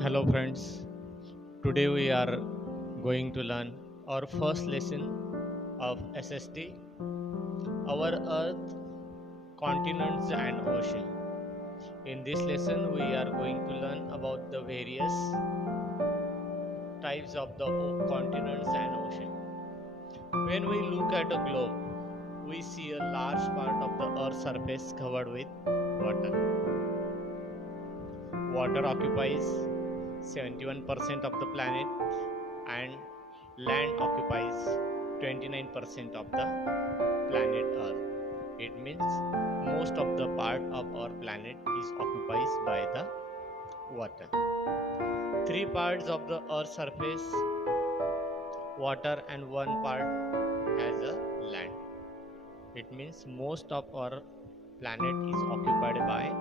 Hello, friends. Today we are going to learn our first lesson of SST, our Earth, continents, and ocean. In this lesson, we are going to learn about the various types of the continents and ocean. When we look at a globe, we see a large part of the Earth's surface covered with water. Water occupies 71% of the planet and land occupies 29% of the planet Earth. It means most of the part of our planet is occupied by the water. Three parts of the Earth's surface, water, and one part has a land. It means most of our planet is occupied by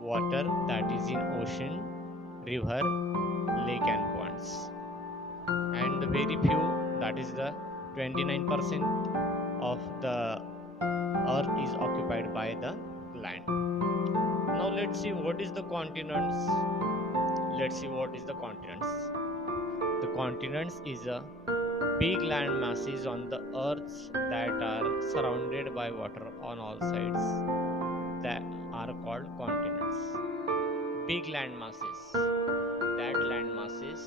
water, that is in ocean, river, lake, and ponds. And the very few, that is the 29% of the earth is occupied by the land. Now let's see what is the continents. Let's see what is the continents. The continents is a big land masses on the earth that are surrounded by water on all sides, that are called continents. Big land masses, that land masses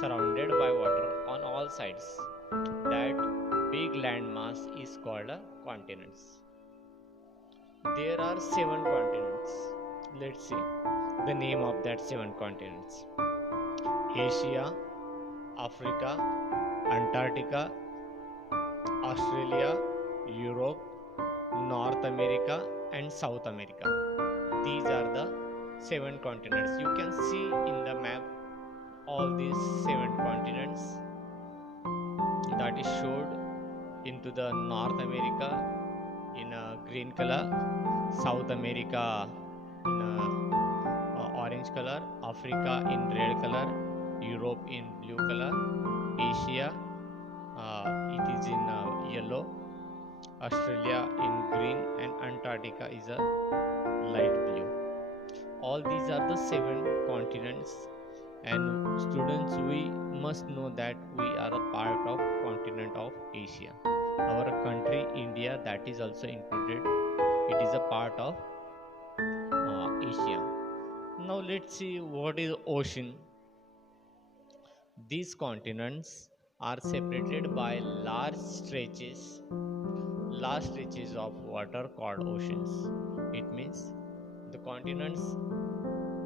surrounded by water on all sides, that big land mass is called a continents. There are seven continents. Let's see the name of that seven continents: Asia, Africa, Antarctica, Australia, Europe, North America, and South America. These are the seven continents. You can see in the map all these seven continents that is showed into the North America in a green color, South America in a orange color, Africa in red color, Europe in blue color, Asia it is in yellow, Australia in green, and Antarctica is a light blue. All these are the seven continents, and students, we must know that we are a part of continent of Asia. Our country India, that is also included, it is a part of Asia. Now let's see what is ocean. These continents are separated by large stretches of water called oceans. It means the continents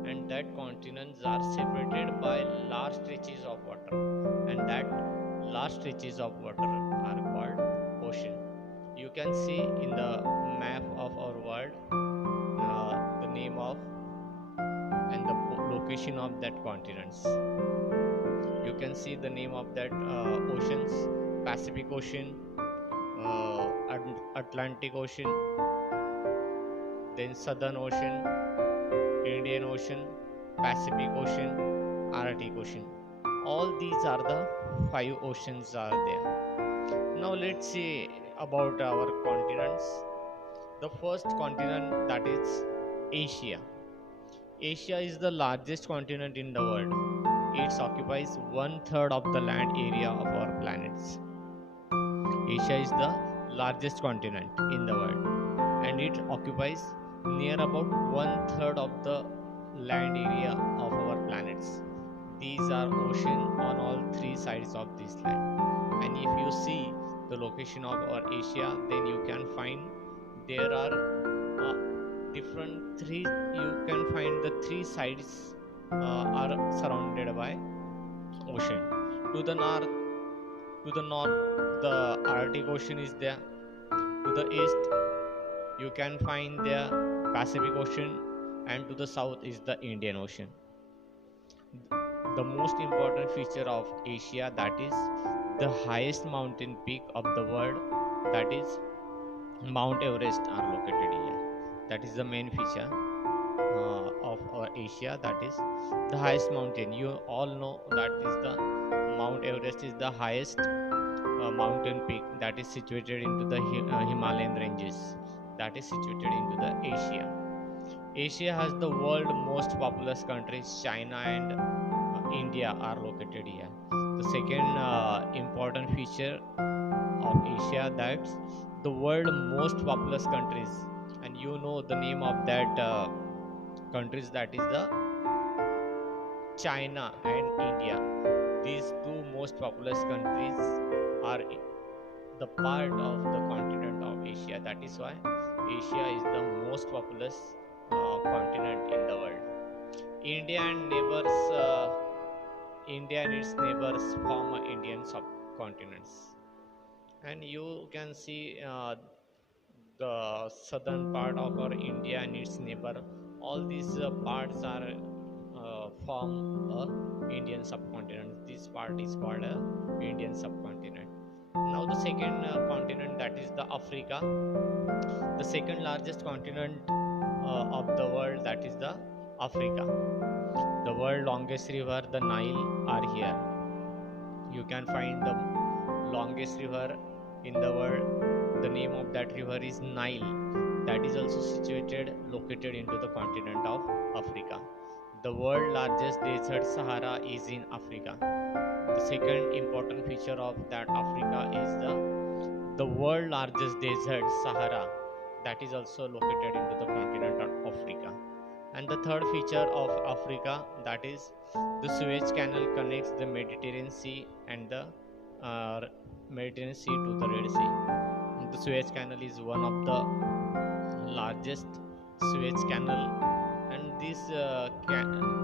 and that continents are separated by large stretches of water, and that large stretches of water are called ocean. You can see in the map of our world the name of and the location of that continents. You can see the name of that oceans: Pacific Ocean, Atlantic Ocean, then Southern Ocean, Indian Ocean, Pacific Ocean, Arctic Ocean. All these are the five oceans are there. Now let's see about our continents. The first continent, that is Asia. Asia is the largest continent in the world. It occupies one third of the land area of our planets. Asia is the largest continent in the world, and it occupies near about one third of the land area of our planets. These are ocean on all three sides of this land. And if you see the location of our Asia, then you can find there are different three. You can find the three sides are surrounded by ocean. To the north, the Arctic Ocean is there. To the east, you can find the Pacific Ocean, and to the south is the Indian Ocean. The most important feature of Asia, that is the highest mountain peak of the world, that is Mount Everest, are located here. That is the main feature of our Asia, that is the highest mountain. You all know that is the Mount Everest is the highest mountain peak that is situated into the Himalayan ranges, that is situated into the Asia. Asia has the world most populous countries. China and India are located here. The second important feature of Asia, that's the world most populous countries, and you know the name of that countries, that is the China and India. These two most populous countries are the part of the continent of Asia. That is why Asia is the most populous continent in the world. India and neighbors, India and its neighbors form Indian subcontinents, and you can see the southern part of our India and its neighbor. All these parts are form a Indian subcontinent. This part is called a Indian subcontinent. Now the second continent, that is the Africa, the second largest continent of the world, that is the Africa. The world longest river, the Nile, are here. You can find the longest river in the world. The name of that river is Nile. That is also located into the continent of Africa. The world largest desert, Sahara, is in Africa. The second important feature of that Africa is the world largest desert, Sahara, that is also located into the continent of Africa. And the third feature of Africa, that is the Suez Canal, connects the Mediterranean Sea and the uh, Mediterranean Sea to the Red Sea. The Suez Canal is one of the largest Suez Canal, and this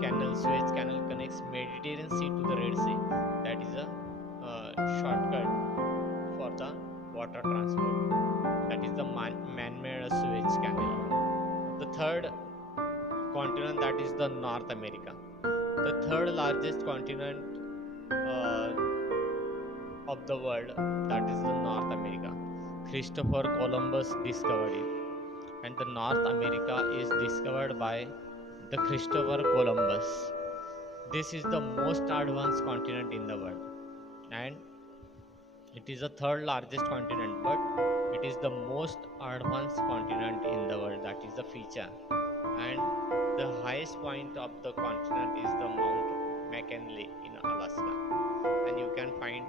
canal, Suez Canal, connects Mediterranean Sea to the Red Sea. That is a shortcut for the water transport. That is the man-made Suez Canal. The third continent, that is the North America, the third largest continent uh, of the world, that is the North America. Christopher Columbus discovered it, and the North America is discovered by the Christopher Columbus. This is the most advanced continent in the world, and it is the third largest continent, but it is the most advanced continent in the world. That is the feature. And the highest point of the continent is the Mount McKinley in Alaska, and you can find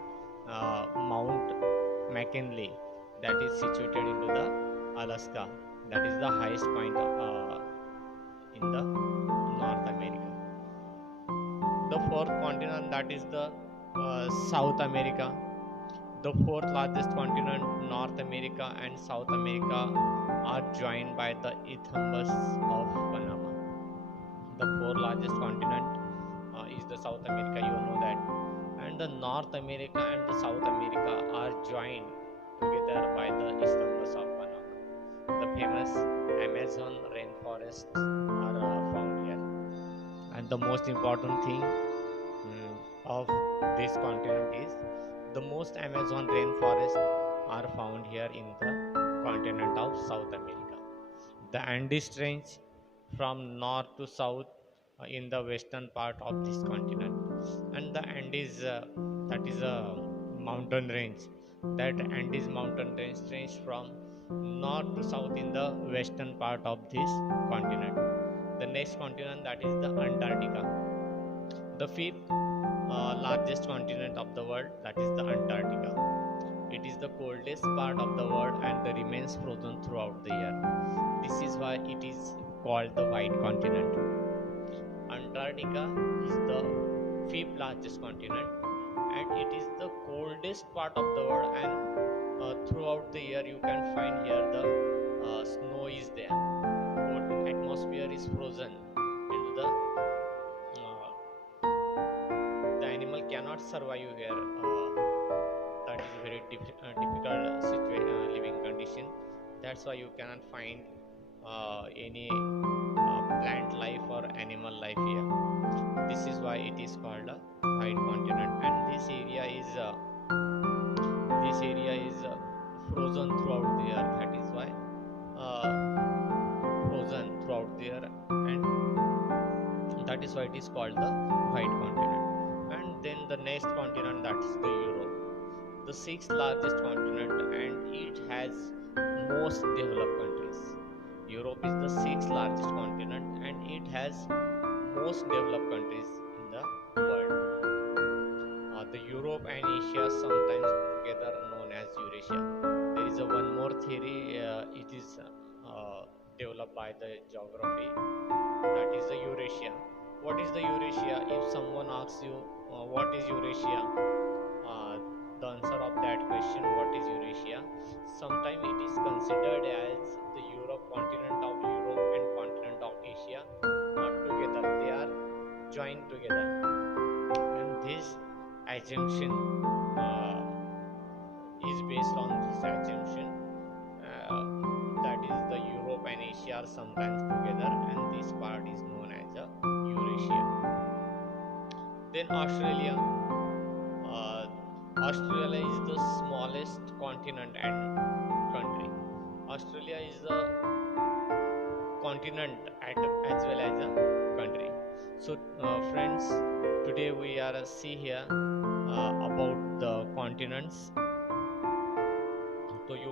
Mount McKinley, that is situated into the Alaska. That is the highest point in the North America. The fourth continent, that is the South America. The fourth largest continent, North America and South America, are joined by the Isthmus of Panama. The fourth largest continent is the South America, you know that, and the North America and the South America are joined together by the Isthmus of Panama. The famous Amazon rainforests are found here, and the most important thing of this continent is the most Amazon rainforests are found here in the continent of South America. The Andes Range from north to south in the western part of this continent, and the Andes, that is a mountain range. That Andes mountain range range from north to south in the western part of this continent. The next continent, that is the Antarctica, the fifth largest continent of the world, that is the Antarctica. It is the coldest part of the world and remains frozen throughout the year. This is why it is called the white continent. Antarctica is the fifth largest continent, and it is the coldest part of the world, and throughout the year you can find here the snow is there. Cold atmosphere is frozen into the animal cannot survive here. That is a very difficult living condition. That's why you cannot find any plant life or animal life here. This is why it is called a white continent, and this area is frozen throughout the year. That is why frozen throughout the year, and that is why it is called the white continent. And then the next continent, that is the Europe, the sixth largest continent, and it has most developed countries. Europe is the sixth largest continent and it has most developed countries in the world. The Europe and Asia, sometimes together known as Eurasia. There is a one more theory. It is developed by the geography. That is the Eurasia. What is the Eurasia? If someone asks you what is Eurasia, uh, the answer of that question, what is Eurasia? Sometimes it is considered as the Europe, continent of Europe and continent of Asia together. They are joined together, and this assumption uh, is based on this assumption uh, that is the Europe and Asia are sometimes together, and this part is known as a Eurasia. Then Australia. Uh, Australia is the smallest continent and country. Australia is a continent as well as a country. So, friends, today we are see here about the continents. So you